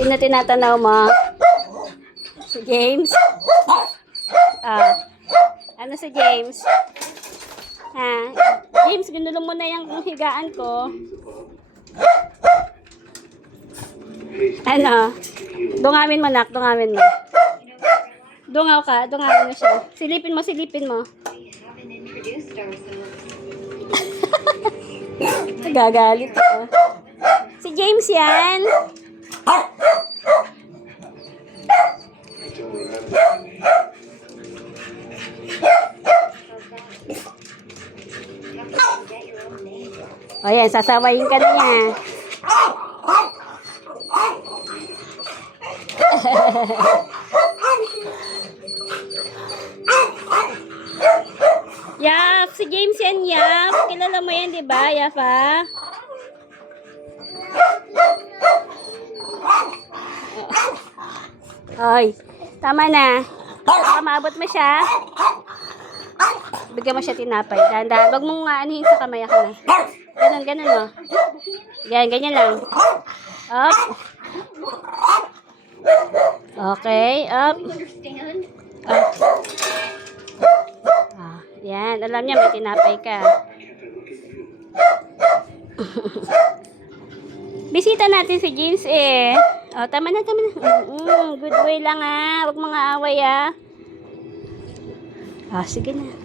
Sino tinatanaw mo? Si James? Ah. Ano si James? Ha? James, ginulong mo na yung higaan ko. Ano? Dungawin mo, nak. Dungawin mo. Dungaw ka. Dungawin mo siya. Silipin mo, silipin mo. Gagalit ako. Si James yan. O yan, sasawayin ka na niya. Yap, si James yan, Yap. Kilala mo yan, di ba, Yap, ha? Oy, tama na. Baka maabot mo siya. Bigyan mo siya tinapay. Dahan-dahan. Huwag mong aanihin sa kamay ako na. Ganun, ganun mo. Yan, ganyan lang. Up. Okay, up. Up. Ah, yan, alam niya may tinapay ka. Bisita natin si James eh. Oh, tama na, tama na. Good way lang ah. Huwag mga away ah. Ah, sige na.